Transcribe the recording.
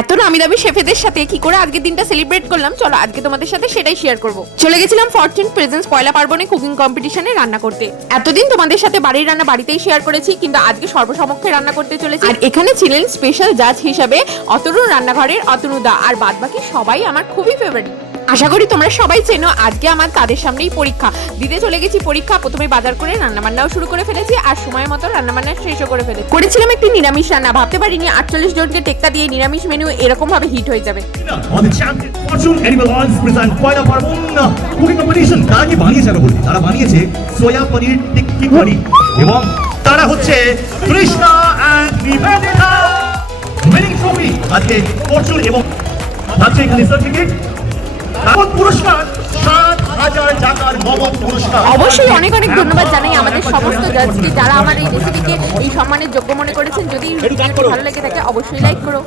এত নামি দামি শেফেদের সাথে কি করে আজকের দিনটা সেলিব্রেট করলাম? চলো, আজকে তোমাদের সাথে সেটাই শেয়ার করব। চলে গেছিলাম ফরচুন প্রেজেন্স পয়লা পার্বণে কুকিং কম্পিটিশনে রান্না করতে। এতদিন তোমাদের সাথে বাড়ির রান্না বাড়িতেই শেয়ার করেছি, কিন্তু আজকে সর্বসমক্ষে রান্না করতে চলেছি। আর এখানে ছিলেন স্পেশাল জাজ হিসাবে অতরুণ রান্নাঘরের অতনুদা, আর বাদবাকি সবাই আমার খুবই ফেভারিট আশা করি তোমরা সবাই চেনো, আজকে আমার তাদের সামনেই পরীক্ষা। দিতে চলে গেছি পরীক্ষা, প্রথমে বাজার করে রান্না বান্নাও শুরু করে ফেলেছি, আর সময় মতো রান্না বান্না শেষও করে ফেলেছি। করেছিলাম একটি নিরামিষ রান্না, ভাবতে পারিনি, আটচল্লিশ জনকে টেক্কা দিয়ে নিরামিষ মেনু এরকম ভাবে হিট হয়ে যাবে। তারা বানিয়েছে সোয়া পনির টিক্কি কারি এবং তারা হচ্ছে Krishna and Nivedita winning trophy আজকে ফরচুন এবং থাকছে এখানে সার্টিফিকেট পুরস্কার অবশ্যই অনেক অনেক ধন্যবাদ জানাই আমাদের সমস্ত জাজকে যারা আমার এই রেসিপিকে এই সম্মানের যোগ্য মনে করেছেন। যদি ভিডিওটি ভালো লেগে থাকে অবশ্যই লাইক করো।